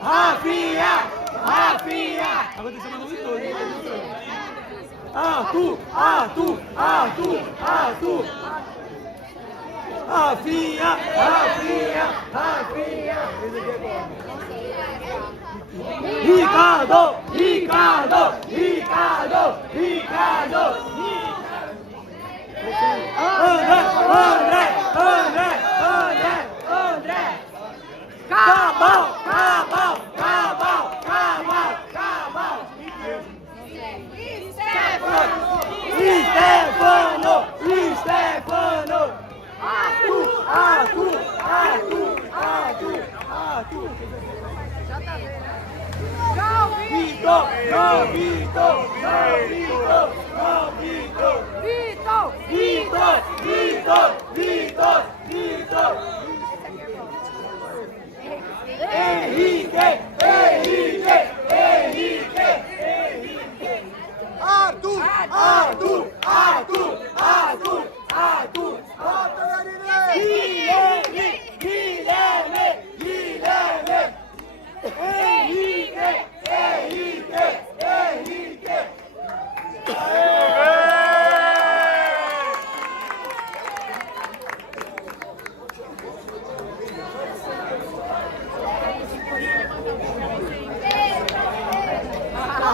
Rafinha! Rafinha! Agora tem que chamar o nome todo. Arthur! Arthur! Arthur! Arthur! Rafinha! Rafinha! Rafinha! Ricardo! Ricardo! Ricardo! Ricardo! André! André! André! André! André! Cabal! Cabal! Cabal! Cabal! Cabal! Stefano! Stefano! Arthur! Arthur! Arthur! Arthur! Arthur! Vitor! João Vitor! João Vitor! João Vitor! Vitor! Vitor! Vitor! Vitor!